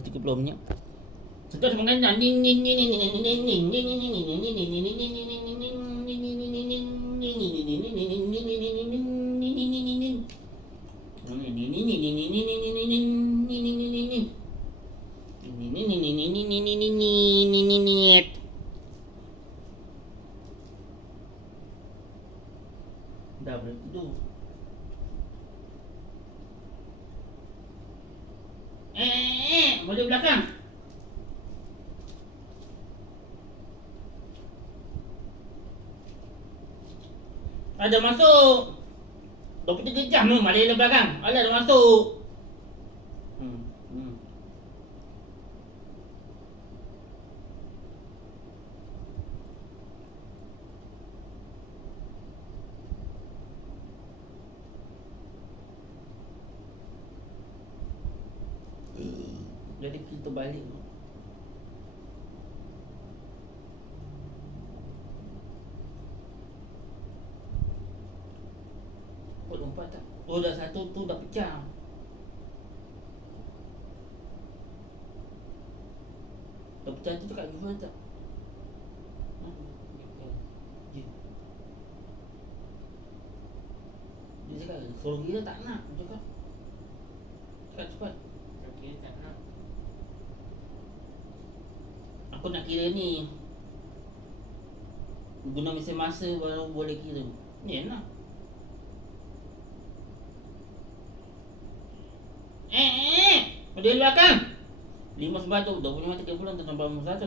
30 minit. Sedap mengandang. Dah boleh tidur. Boleh belakang. Ada masuk. 23 jam tu mari le belakang. Ada masuk. Jadi kita balik. Kau lompat tak? Oh dah satu tu dah pecah. Dah pecah tu cakap gimana tak? Dia cakap suruh kira tak nak. Dia cakap cepat. Suruh kira tak nak. Aku nak kira ni guna mesin masa baru boleh kira. Ni enak. Dia belakang 5 sebatu 25 30 tanpa 1 1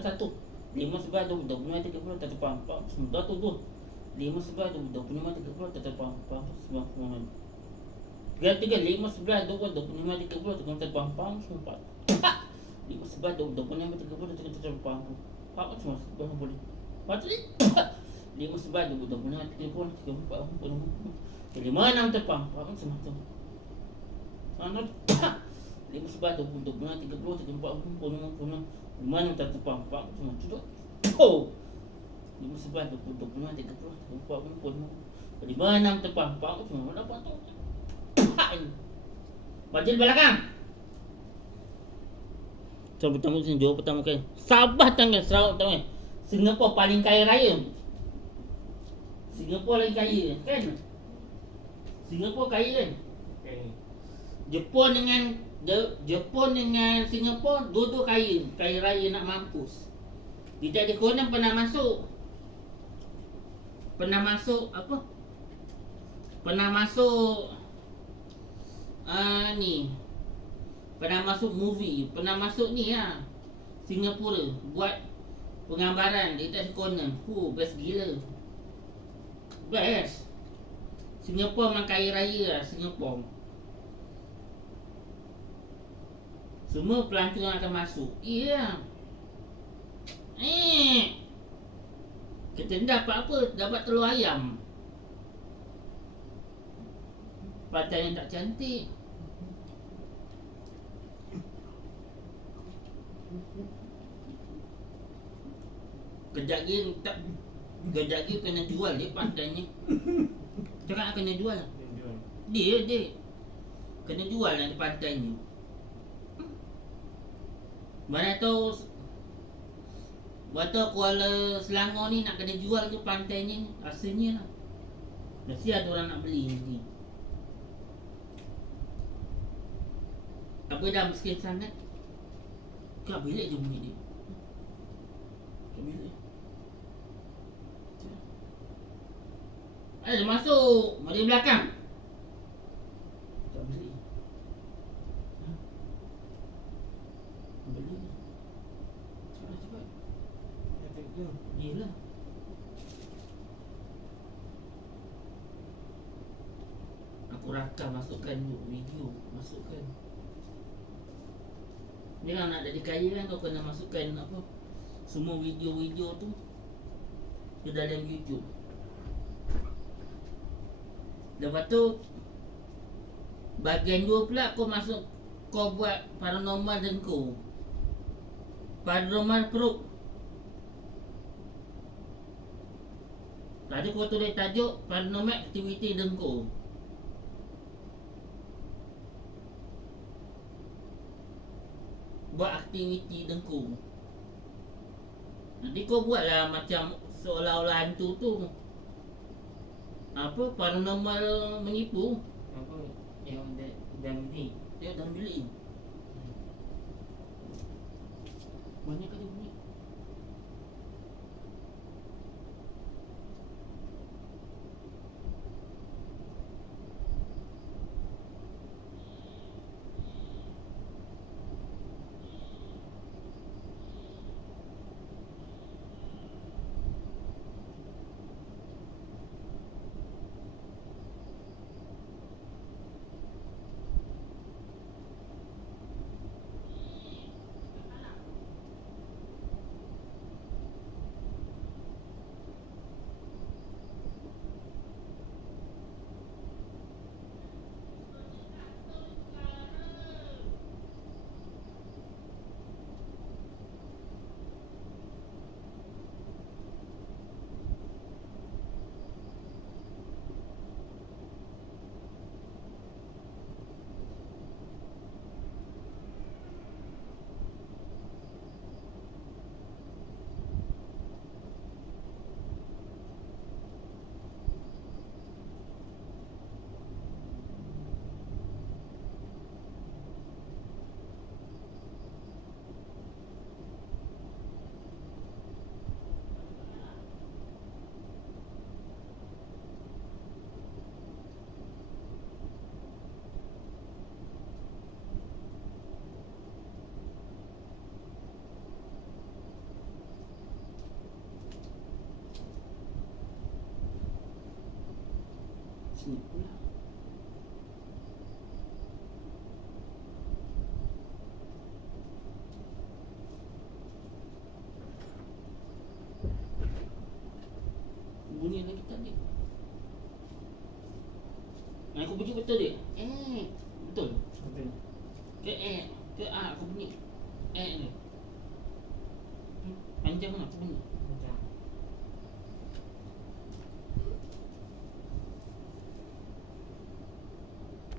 5 sebatu 25 30 tanpa 4 sudah tu 5 sebatu 25 30 tanpa 4 9 Tiga 5 11 2 25 30 tanpa 4 4 5 sebatu 25 30 tanpa 4 apa semua boleh. Patut ni 5 sebatu 25 30 34 5 6 tepat apa semua tu. Anak 5 sebab 20, 30, 40, 50, mana tak terpampak cuma tu. Oh. 5 sebab 20, 30, 40, 50, 56 terpampak cuma dapat tu. Bajil belakang. Coba pertama sini jawab pertama kali. Sabah tangan Sarawak tangan. Singapura paling kaya raya. Singapura lagi kaya kan? Singapura kaya kan? Jepun dengan Singapura dua-dua kaya raya nak mampus. Kita di Conan pernah masuk apa? Pernah masuk ni. Pernah masuk movie, pernah masuk ni lah. Singapura buat penggambaran di atas Conan. Best gila. Best. Singapura memang kaya raya lah Singapura. Semua pelancongan akan masuk. Iya. Kita ni dapat apa? Dapat telur ayam. Pantai yang tak cantik. Kejap lagi kena jual dia pantainya. Cakap kena jual. Dia kena jual nanti pantainya. Mana tahu Kuala Selangor ni nak kena jual ke pantainya asalnya lah. Mesti ada orang nak beli nanti. Apa dah miskin sangat? Kat bilik je bunyi dia. Kat bilik. Ada masuk. Mari belakang. Kat bilik. Beli. Cepat. Yelah. Aku rakam masukkan video. Masukkan. Dia kan nak jadi kaya kan kau kena masukkan apa? Semua video-video tu ke dalam YouTube. Lepas tu bahagian 2 pula kau buat paranormal dengku. Paranormal Group. Tadi kau tulis tajuk Paranormal Activity dengku. buat aktiviti dengkung. Nanti kau buatlah macam seolah-olah hantu tu. Apa paranormal menipu. Apa yang dalam ni? Dia dalam bilik. Banyak kali bunyi. Sini pula. Bunyi lagi tadi. Aku bunyi betul dia. Betul. Betul. Ke aku bunyi. Ni. Panjang lah aku bunyi. Macam